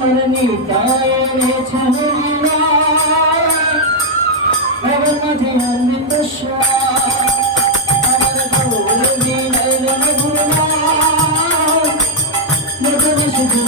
আমার নিতাই এনেছে হরিনা আমার মাঝে অমৃত আমার ভোর বিনয় গুরুনা নতুন শুধু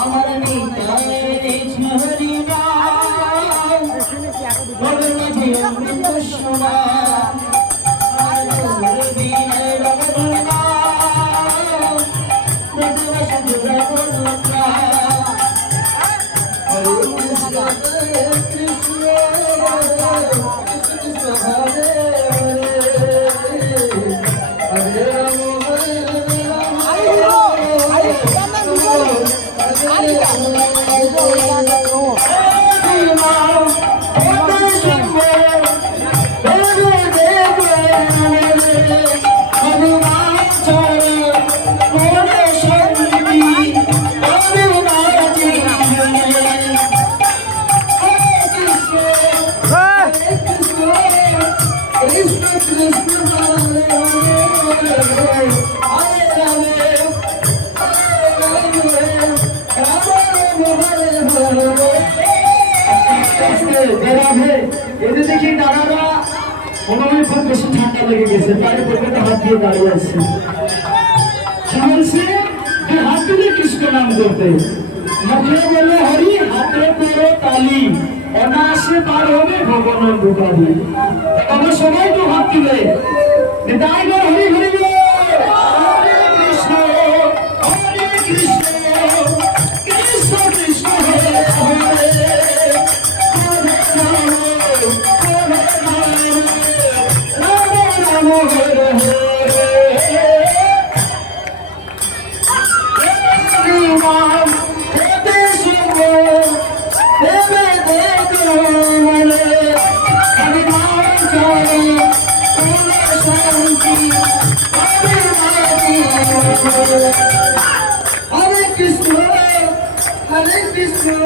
আমার নিতাই হরিনা আমার মাঝে অমৃত সোনা এদের দেখি দাদারা মনে হয় খুব বেশি ঠান্ডা লেগে গেছে তাই পকেটে হাত দিয়ে দাঁড়িয়ে আছে বলছে যে হাত তুলে কৃষ্ণ নাম করতে মুখে বলে হরি হাতে করো তালি অনায়াসে পার হবে ভগবানের ঢুকাবি তবে সবাই তো হাত তুলে নিতাই গো হরি হরি হরে কৃষ্ণ কৃষ্ণ কৃষ্ণ হরে Hare Hare Krishna, Hare Krishna,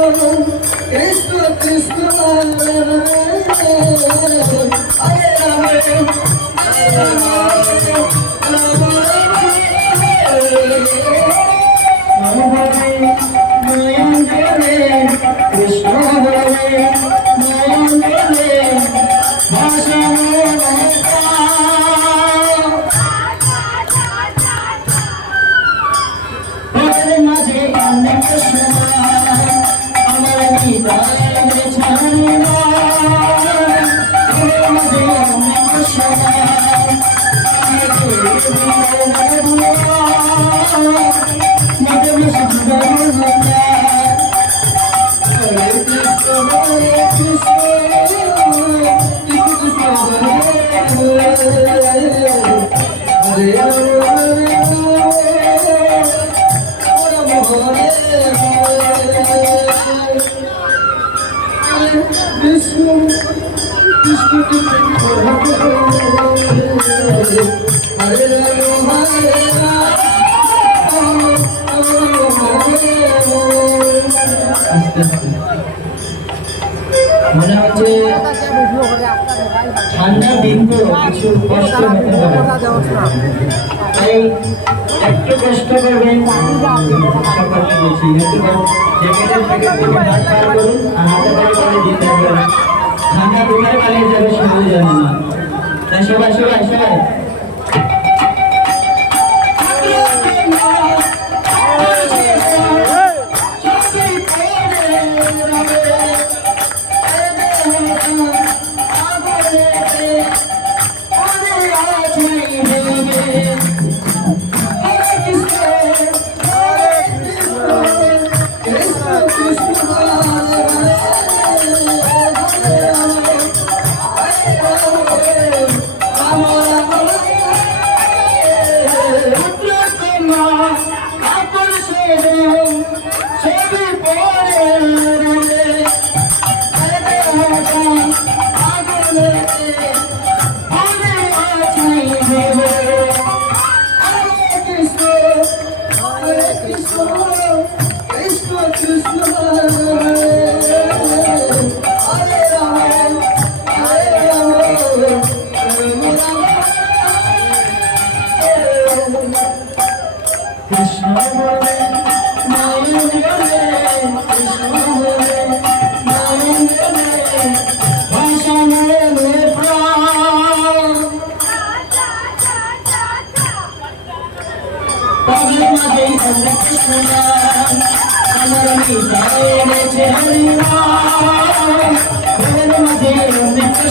Krishna Krishna, Hare Rama, Hare Rama, Rama Rama Hare Hare, Krishna Hare, Nayana Hare, Bhasha মনে হচ্ছে ঠান্ডার দিন তো কিছু কষ্ট হতে পারে তাই একটু কষ্ট করবেন সকলকে বলছি জ্যাকেটের প্যাকেট থেকে হাত পার করুন আর হাতে পার করে দিতে হবে ঠান্ডা কোথায় পালিয়ে যাবে শুধু জানে না তাই সবাই সবাই সবাই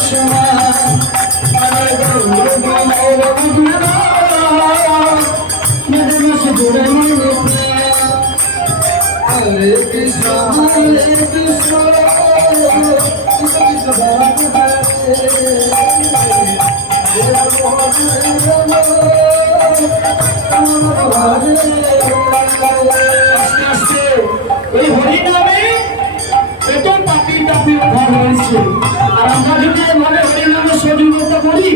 Hare Krishna, Hare Krishna, Krishna Krishna, আস্তে আস্তে এই হরি নামে এত পাপি টাপি ভাব হয়েছে। আর আমরা যদি এভাবে হরি নামে সজীবতা করি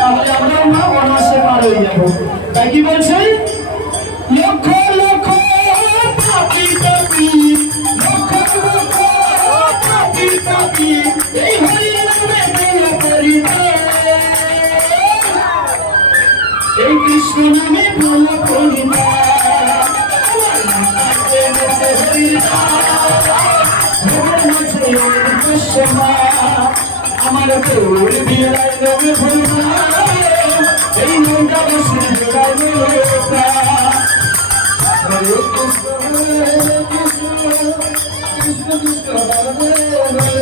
তাহলে আমরাও না অনায়াসে পার হয়ে যাবো। তাই কি বলছে, লক্ষ লক্ষ পাপি টাপি, লক্ষ লক্ষ পাপি টাপি এই হরি নামে বলো করিতে, এই কৃষ্ণ নামে বলো করিতে। আমার তোর বিলাই নবে ভুলবা, এই নৌকা বসে জোড়াই নৌকা। হরে কৃষ্ণ হরে কৃষ্ণ, কৃষ্ণ কৃষ্ণ হরে হরে,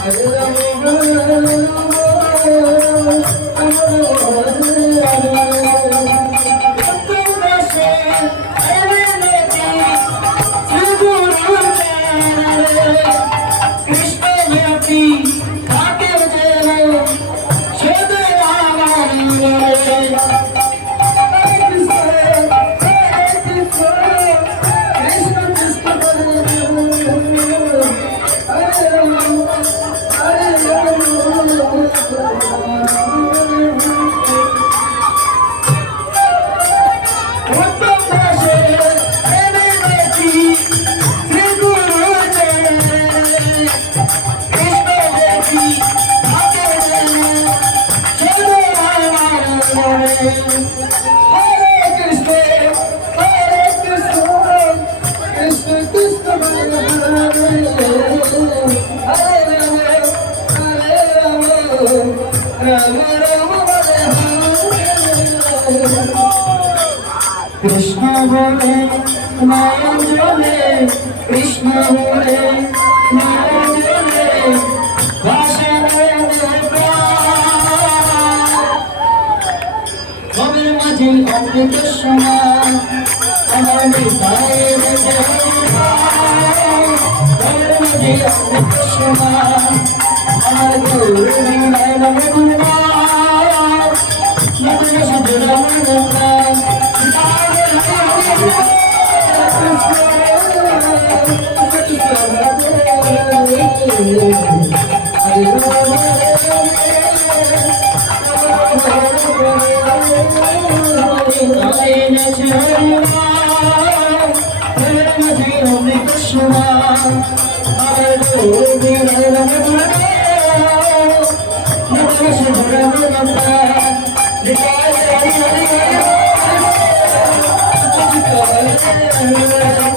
হরে রাম হরে রাম, রাম হরে হরে। কৃষ্ণ বলে নয়ন জলে, কৃষ্ণ বলে নয়ন জলে, ভাষা কবের মাঝে অমৃত সমান আমার হৃদয়ের কবের মাঝে অমৃত সমান আমার গৌরী নয়ন গুণা Hare